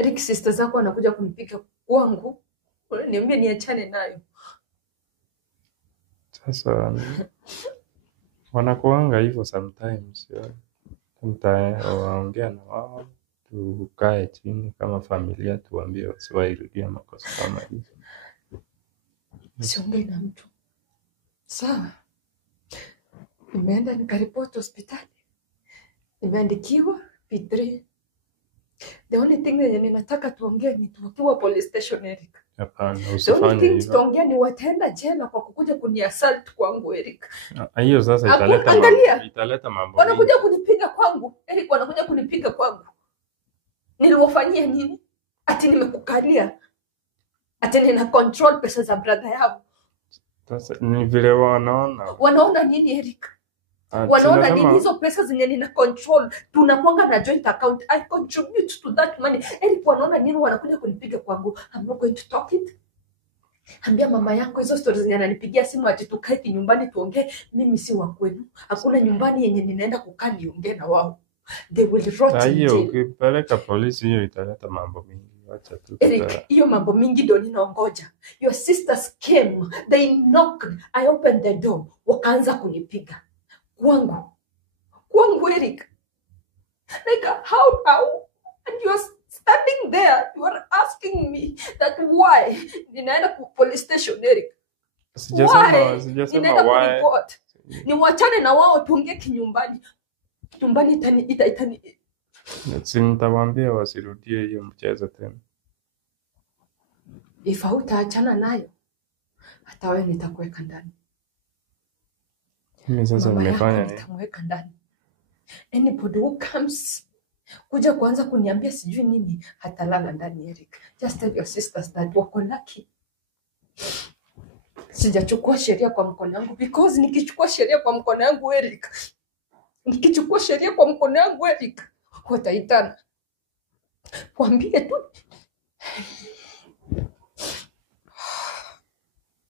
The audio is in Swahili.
Eric, sister zako wanakuja kunipiga kwangu. Niambie niachane nayo. Sasa wanakuanga hivyo sometimes. Waongea na wao, tukae chini kama familia tuambie wasiwairudia makosa kama hizo. Siongei na mtu. Sawa. Nimeenda nikaripoti hospitali. Nimeandikiwa P3. The only thing yenye ninataka tuongee ni tukiwa police station, Eric. Hapana, The only usifanye thing hivyo. tutaongea ni wataenda jela kwa kukuja kuniassault kwangu, Eric. Hiyo sasa italeta mambo. Wanakuja kunipiga kwangu. Eric, wanakuja kunipiga kwangu. Niliwafanyia nini? Ati nimekukalia. Ati nina control pesa za brother yao. Sasa ni vile wanaona. Wanaona nini, Eric? Wanaona nini hizo pesa zenye nina control? Tunakuanga na joint account. I contribute to that money. Eric, wanaona nini wanakuja kunipiga kwangu? I'm not going to talk it. Ambia mama yangu hizo stories zenye ananipigia simu ati tukae nyumbani tuongee. Mimi si wa kwenu. Hakuna nyumbani yenye ninaenda kukaa niongee na wao. They will rot in jail. Hiyo ukipeleka polisi hiyo italeta mambo mingi. Acha tu. Eric, hiyo mambo mingi ndio ninaongoja. Your sisters came, they knocked, I opened the door, wakaanza kunipiga. Kwangu, Eric. Like how and you're standing there, you are asking me that why ninaenda ku police station, Eric. Sijasema why. Niwachane na wao tuongee kinyumbani. Nyumbani itani. Nitawaambia wasirudie hiyo mchezo tena. If hautaachana nayo, hata wewe nitakuweka ndani. Mimi sasa nimefanya nini? Nitamweka ndani. Anybody who comes kuja kuanza kuniambia sijui nini, hatalala ndani, Eric. Just tell your sisters that wako lucky. Sijachukua sheria kwa mkono wangu, because nikichukua sheria kwa mkono wangu, Eric, wataitana. Waambie tu